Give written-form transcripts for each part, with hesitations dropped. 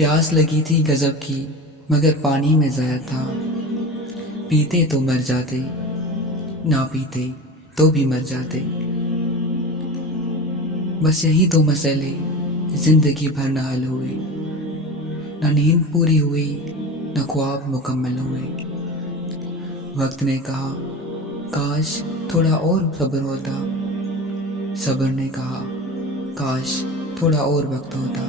प्यास लगी थी गजब की, मगर पानी में ज़हर था। पीते तो मर जाते, ना पीते तो भी मर जाते। बस यही दो मसले जिंदगी भर न हल हुए, न नींद पूरी हुई, न ख्वाब मुकम्मल हुए। वक्त ने कहा काश थोड़ा और सब्र होता, सब्र ने कहा काश थोड़ा और वक्त होता।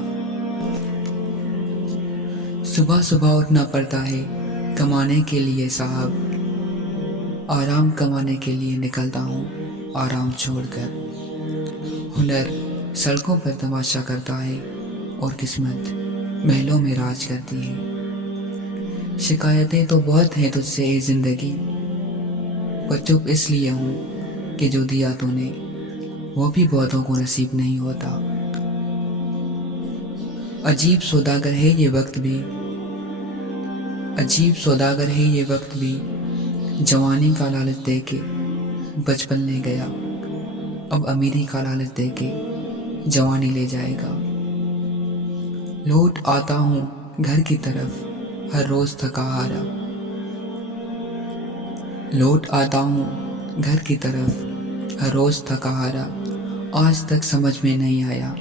सुबह सुबह उठना पड़ता है कमाने के लिए साहब, आराम कमाने के लिए निकलता हूँ आराम छोड़कर। हुनर सड़कों पर तमाशा करता है और किस्मत महलों में राज करती है। शिकायतें तो बहुत हैं तुझसे ए जिंदगी, पर चुप इसलिए हूँ कि जो दिया तूने वो भी बहुतों को नसीब नहीं होता। अजीब सौदागर है ये वक्त भी, अजीब सौदागर है ये वक्त भी, जवानी का लालच दे के बचपन ले गया, अब अमीरी का लालच दे के जवानी ले जाएगा। लौट आता हूँ घर की तरफ हर रोज थका हारा, लौट आता हूँ घर की तरफ हर रोज थका हारा। आज तक समझ में नहीं आया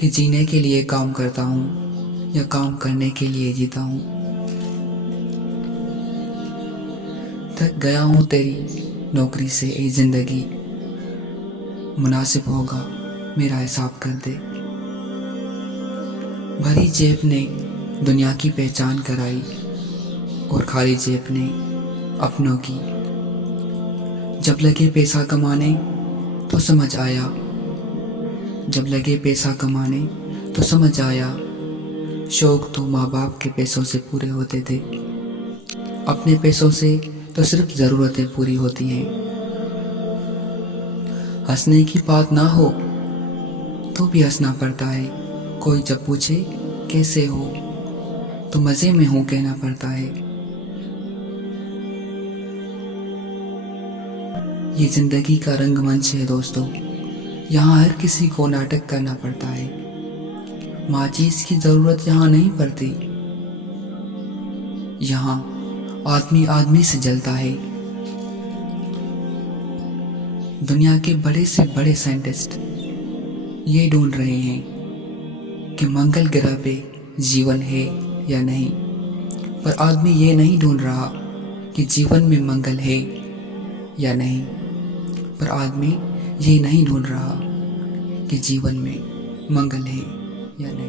कि जीने के लिए काम करता हूँ या काम करने के लिए जीता हूँ। थक गया हूँ तेरी नौकरी से ए जिंदगी, मुनासिब होगा मेरा हिसाब कर दे। भरी जेब ने दुनिया की पहचान कराई और खाली जेब ने अपनों की। जब लगे पैसा कमाने तो समझ आया, जब लगे पैसा कमाने तो समझ आया, शौक तो माँ बाप के पैसों से पूरे होते थे, अपने पैसों से तो सिर्फ ज़रूरतें पूरी होती हैं। हंसने की बात ना हो तो भी हंसना पड़ता है, कोई जब पूछे कैसे हो तो मज़े में हूँ कहना पड़ता है। ये जिंदगी का रंगमंच है दोस्तों, यहाँ हर किसी को नाटक करना पड़ता है। माचिस की ज़रूरत यहाँ नहीं पड़ती, यहाँ आदमी आदमी से जलता है। दुनिया के बड़े से बड़े साइंटिस्ट ये ढूंढ रहे हैं कि मंगल ग्रह पे जीवन है या नहीं, पर आदमी ये नहीं ढूंढ रहा कि जीवन में मंगल है या नहीं, पर आदमी ये नहीं ढूंढ रहा कि जीवन में मंगल है या नहीं।